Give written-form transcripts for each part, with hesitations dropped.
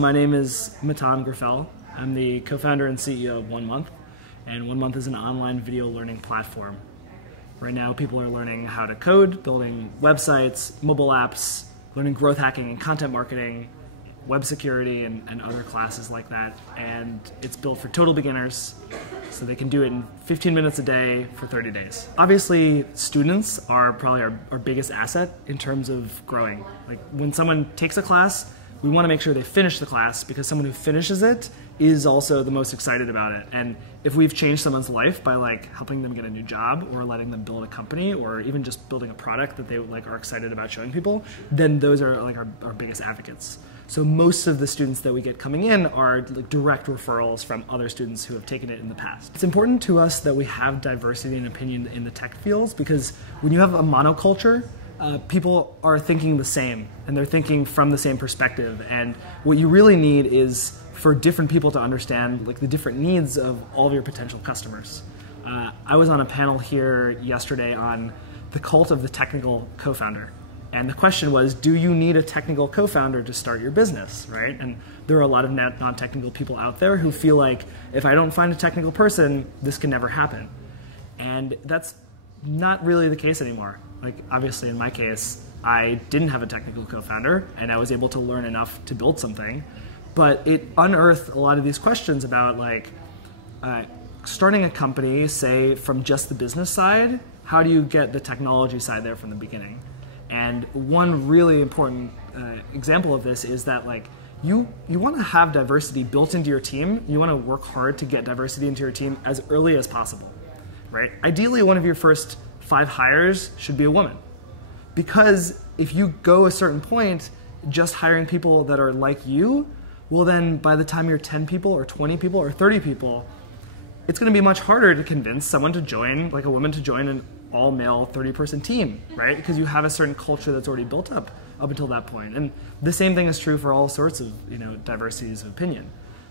My name is Mattan Griffel. I'm the co-founder and CEO of OneMonth, and OneMonth is an online video learning platform. Right now, people are learning how to code, building websites, mobile apps, learning growth hacking and content marketing, web security, and other classes like that. And it's built for total beginners, so they can do it in 15 minutes a day for 30 days. Obviously, students are probably our biggest asset in terms of growing. Like when someone takes a class, we want to make sure they finish the class, because someone who finishes it is also the most excited about it. And if we've changed someone's life by helping them get a new job, or letting them build a company, or even just building a product that they are excited about showing people, then those are our biggest advocates. So most of the students that we get coming in are direct referrals from other students who have taken it in the past. It's important to us that we have diversity and opinion in the tech fields, because when you have a monoculture, people are thinking the same, and they're thinking from the same perspective. And what you really need is for different people to understand the different needs of all of your potential customers. I was on a panel here yesterday on the cult of the technical co-founder. And the question was, do you need a technical co-founder to start your business, right? And there are a lot of non-technical people out there who feel like, if I don't find a technical person, this can never happen. And that's not really the case anymore. Obviously in my case, I didn't have a technical co-founder, and I was able to learn enough to build something. But it unearthed a lot of these questions about starting a company, say from just the business side. How do you get the technology side there from the beginning? And one really important example of this is that you want to have diversity built into your team. You want to work hard to get diversity into your team as early as possible, right? Ideally, one of your first 5 hires should be a woman, because if you go a certain point just hiring people that are like you, well then by the time you're 10 people or 20 people or 30 people, it's going to be much harder to convince someone to join, a woman to join an all-male 30-person team, right? Because you have a certain culture that's already built up until that point. And the same thing is true for all sorts of diversities of opinion.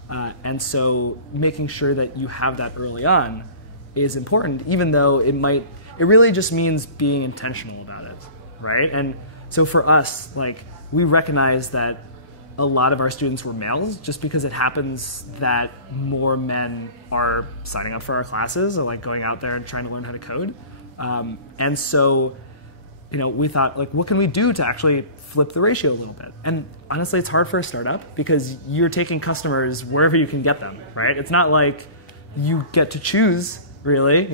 And so making sure that you have that early on is important, even though it really just means being intentional about it, right? And so for us, we recognize that a lot of our students were males, just because it happens that more men are signing up for our classes, or going out there and trying to learn how to code. And so, we thought, what can we do to actually flip the ratio a little bit? And honestly, it's hard for a startup, because you're taking customers wherever you can get them, right? It's not like you get to choose, really,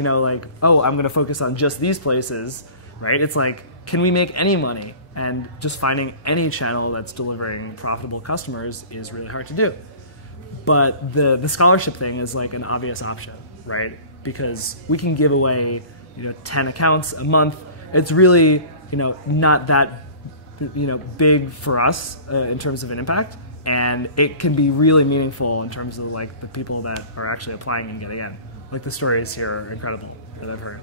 oh, I'm going to focus on just these places, right? It's can we make any money? And just finding any channel that's delivering profitable customers is really hard to do. But the scholarship thing is an obvious option, right? Because we can give away 10 accounts a month. It's really not that big for us in terms of an impact, and it can be really meaningful in terms of the people that are actually applying and getting in. The stories here are incredible that I've heard.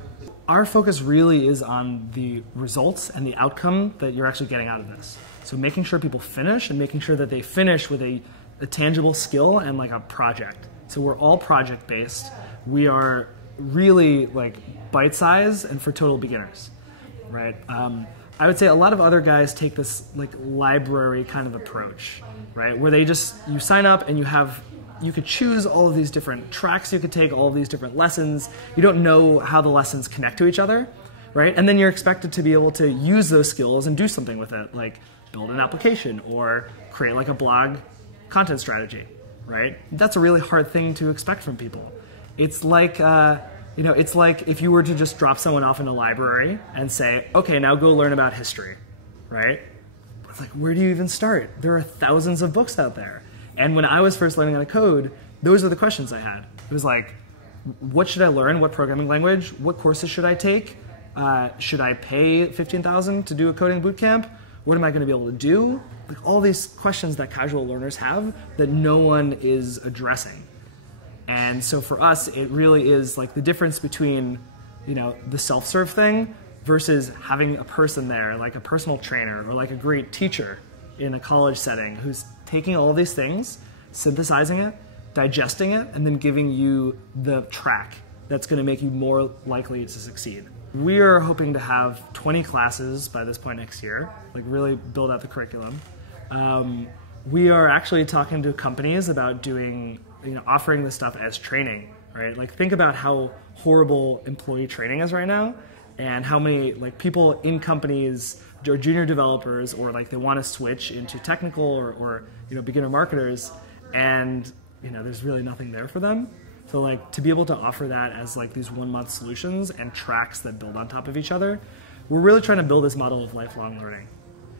Our focus really is on the results and the outcome that you're actually getting out of this. So making sure people finish, and making sure that they finish with a tangible skill and a project. So we're all project based. We are really bite-sized and for total beginners, right? I would say a lot of other guys take this library kind of approach, right? Where you sign up and you could choose all of these different tracks you could take, all of these different lessons. You don't know how the lessons connect to each other, right? And then you're expected to be able to use those skills and do something with it, like build an application or create a blog content strategy, right? That's a really hard thing to expect from people. It's it's like if you were to just drop someone off in a library and say, okay, now go learn about history, right? It's where do you even start? There are thousands of books out there. And when I was first learning how to code, those are the questions I had. It was what should I learn? What programming language? What courses should I take? Should I pay $15,000 to do a coding bootcamp? What am I going to be able to do? All these questions that casual learners have that no one is addressing. And so for us, it really is the difference between the self-serve thing versus having a person there, a personal trainer or a great teacher in a college setting who's taking all these things, synthesizing it, digesting it, and then giving you the track that's going to make you more likely to succeed. We are hoping to have 20 classes by this point next year, really build out the curriculum. we are actually talking to companies about doing, offering this stuff as training, right? Like, think about how horrible employee training is right now, and how many people in companies or junior developers, or they want to switch into technical or beginner marketers, and there's really nothing there for them. So to be able to offer that as these 1 month solutions and tracks that build on top of each other, we're really trying to build this model of lifelong learning.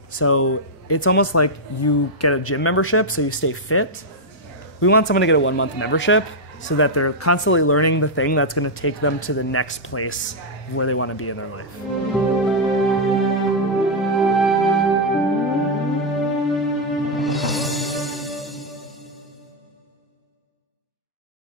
So it's almost like you get a gym membership so you stay fit. We want someone to get a 1 month membership so that they're constantly learning the thing that's going to take them to the next place where they want to be in their life.